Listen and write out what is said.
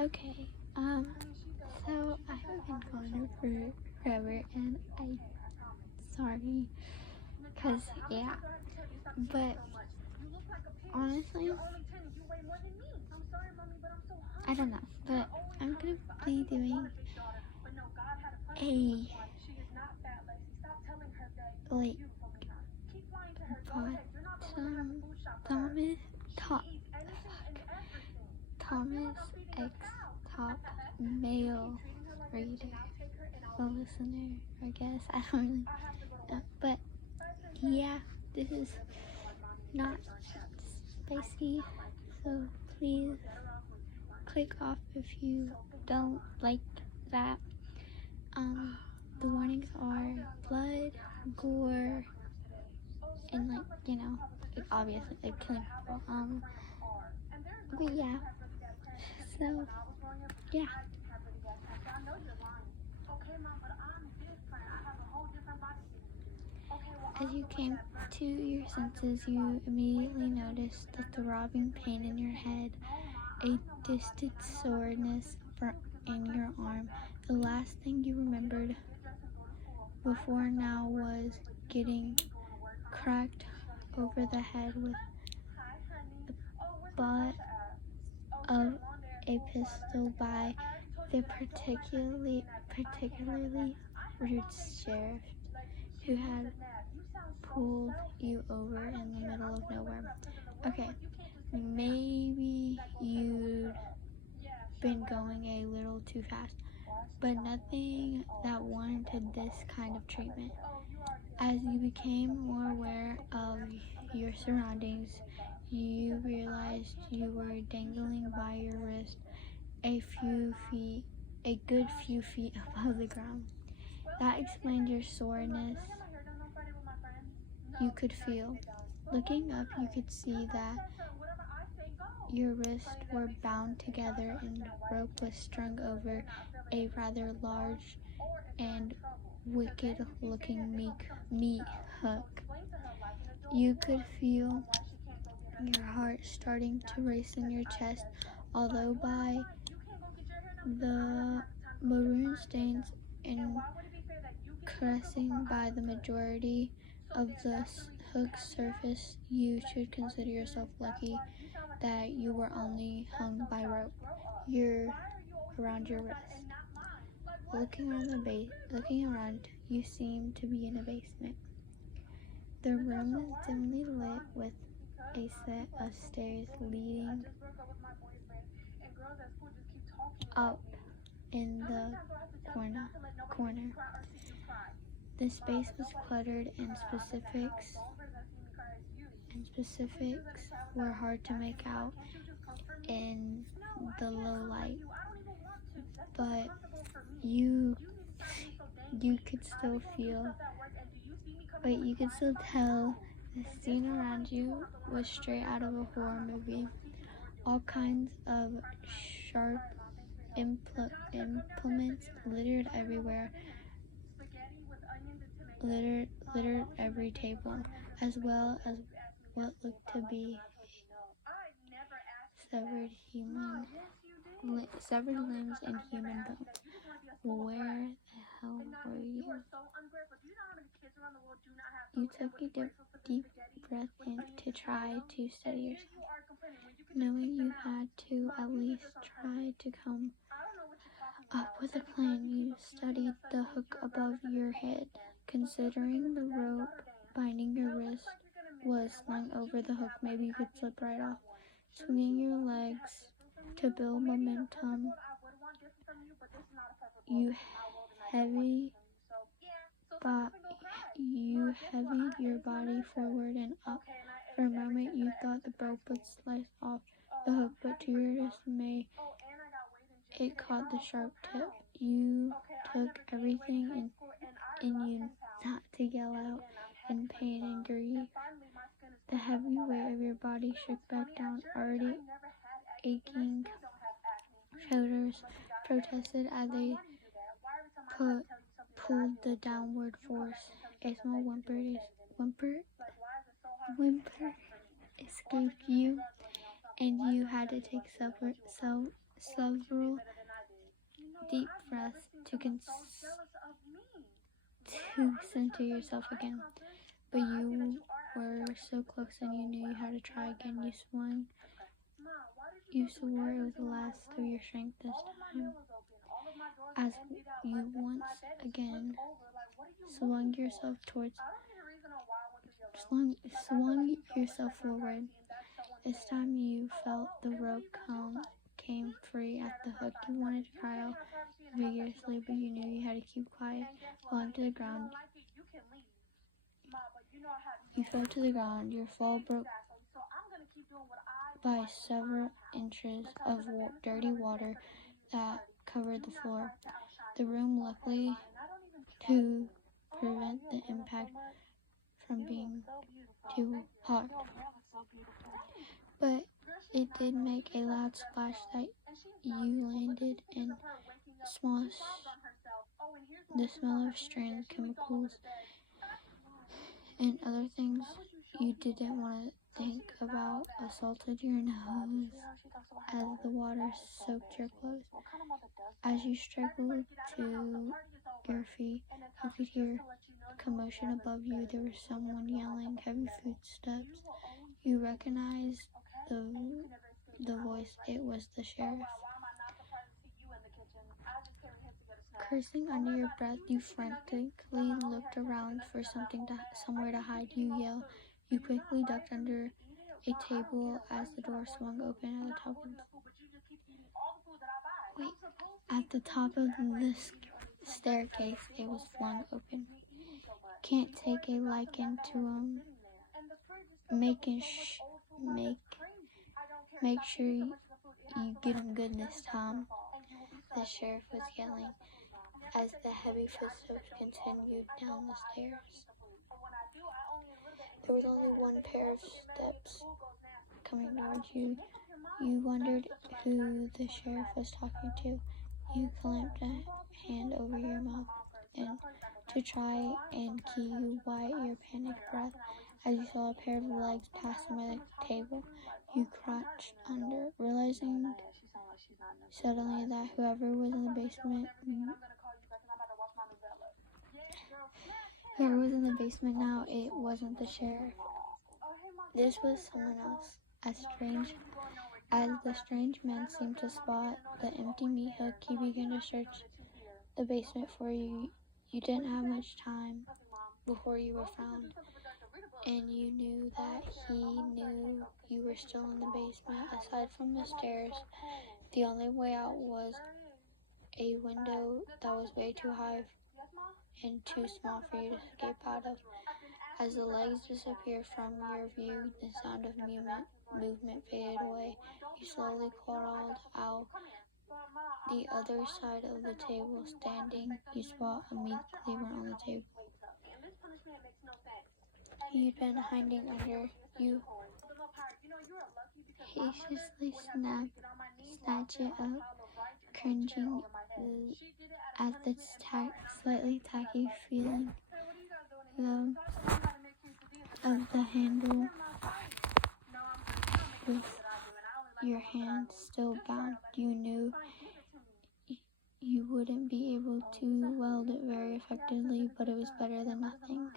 Okay, so I have been gone for forever, and I'm sorry, cause yeah, but honestly, I don't know, but I'm gonna be doing a like Thomas top Thomas X top male reader, a listener, I guess. I don't really know, but yeah, this is not spicy, so please click off if you don't like that. The warnings are blood, gore, and like obviously like killing people. But yeah, so yeah. As you came to your senses, you immediately noticed that the robbing pain in your head, a distant soreness in your arm. The last thing you remembered before now was getting cracked over the head with the butt of a pistol by the particularly rude sheriff who had pulled you over in the middle of nowhere. Okay, maybe you'd been going a little too fast, but nothing that warranted this kind of treatment. As you became more aware of your surroundings, you realized you were dangling by your wrist a good few feet above the ground. That explained your soreness you could feel. Looking up, you could see that your wrists were bound together and rope was strung over a rather large and wicked-looking meat hook. You could feel your heart starting to race in your chest, although by the maroon stains and caressing by the majority of the hook's surface, you should consider yourself lucky that you were only hung by rope around your wrist. Looking around, you seem to be in a basement. The room was dimly lit with a set of stairs leading up in the corner. The space was cluttered and specifics were hard to make out in the low light, but you could still tell the scene around you was straight out of a horror movie. All kinds of sharp implements littered everywhere, littered every table, as well as what looked to be severed limbs and human bones. Where the hell were you? You took a deep breath in to try to steady yourself, knowing you had to at least try to come up with a plan. You studied the hook above your head, considering the rope binding your wrist was slung over the hook. Maybe you could slip right off. Swinging your legs to build momentum, you heavied your body forward and up. For a moment, you thought the rope would slice off the hook, but to your dismay, it caught the sharp tip. You took everything in you not to yell out in pain and grief. The heavy weight of your body shook back down. Already aching shoulders protested as they pulled the downward force. A small whimper escaped you, and you had to take several deep breaths to center yourself again. But you were so close and you knew you had to try again. You swore it was the last of your strength this time. As you once again swung yourself forward. This time you felt the rope came free at the hook. You wanted to cry out vigorously, but you knew you had to keep quiet. Falling to the ground, you fell to the ground. Your fall broke by several inches of dirty water that covered the floor. The room, luckily, to prevent the impact from being too hard. But it did make a loud splash that you landed in. The smell of strange chemicals and other things you didn't want to think about assaulted your nose as the water soaked your clothes. As you struggled to your feet, you could hear a commotion above you. There was someone yelling heavy footsteps. You recognized the voice. It was the sheriff. Cursing under your breath, you frantically looked around for somewhere to hide. You yelled. You quickly ducked under a table as the door swung open at the top of the staircase. It was flung open. Can't take a liking to make sure you get 'em good this time. The sheriff was yelling as the heavy footsteps continued down the stairs. There was only one pair of steps coming towards you. You wondered who the sheriff was talking to. You clamped a hand over your mouth and to try and quiet your panicked breath. As you saw a pair of legs pass by the table, you crouched under, realizing suddenly that whoever was in the basement now, it wasn't the sheriff. This was someone else. As the strange man seemed to spot the empty meat hook, he began to search the basement for you. You didn't have much time before you were found, and you knew that he knew you were still in the basement. Aside from the stairs, the only way out was a window that was way too high and too small for you to escape out of. As the legs disappeared from your view, the sound of movement faded away. You slowly crawled out the other side of the table. Standing, you spot a meat cleaver on the table. You'd been hiding under. You hastily snatch it up, cringing at the slightly tacky feeling of the handle with your hand still bound. You knew you wouldn't be able to wield it very effectively, but it was better than nothing.